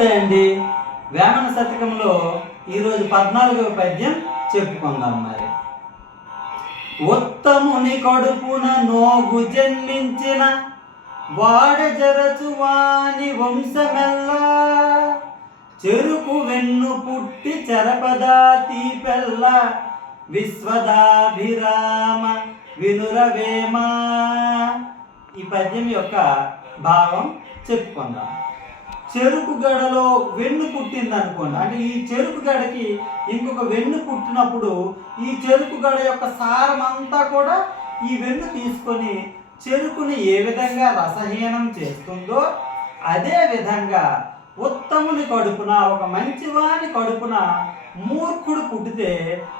వస్తాయండి అండి వేమన శతకంలో ఈరోజు పద్నాలుగవ పద్యం చెప్పుకుందాం మరి. ఉత్తముని కడుపున నోగు జన్మించిన వాడ వంశమెల్లా చెరుకు వెన్ను పుట్టి చరపదా తీపెల్ల విశ్వదాభిరామ వినురవేమా. ఈ పద్యం యొక్క భావం చెప్పుకుందాం. చెరుకు గడలో వెన్ను పుట్టింది అనుకోండి అంటే ఈ చెరుకు గడకి ఇంకొక వెన్ను పుట్టినప్పుడు ఈ చెరుకు గడ యొక్క సారం అంతా కూడా ఈ వెన్ను తీసుకొని చెరుకుని ఏ విధంగా రసహీనం చేస్తుందో అదే విధంగా ఉత్తముని కడుపున ఒక మంచివాని కడుపున మూర్ఖుడు పుట్టితే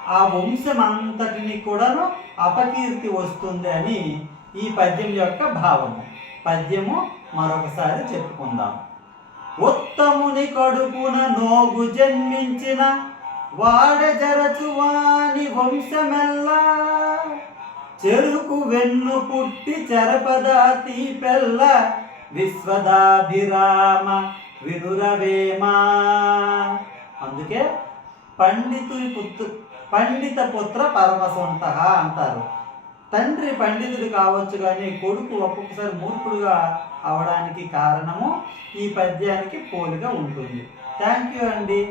ఆ వంశం అంతటిని కూడాను అపకీర్తి వస్తుంది అని ఈ పద్యం యొక్క భావము. పద్యము మరొకసారి చెప్పుకుందాం. ఉత్తముని కడుపున నోగు జన్మించిన వాడజరచువాని వంశమెల్లా. చెరుకు వెన్ను పుట్టి చెరపద తీపెల్ల. విశ్వదాభిరామ వినురవేమా అందుకే పండితుని పుత్ర పండిత పుత్ర పరమసొంత అంటారు. తండ్రి పండితుడు కావచ్చు కానీ కొడుకు ఒక్కొక్కసారి మూర్ఖుడుగా అవడానికి కారణము ఈ పద్యానికి పోలిగా ఉంటుంది. థ్యాంక్ యూ అండి.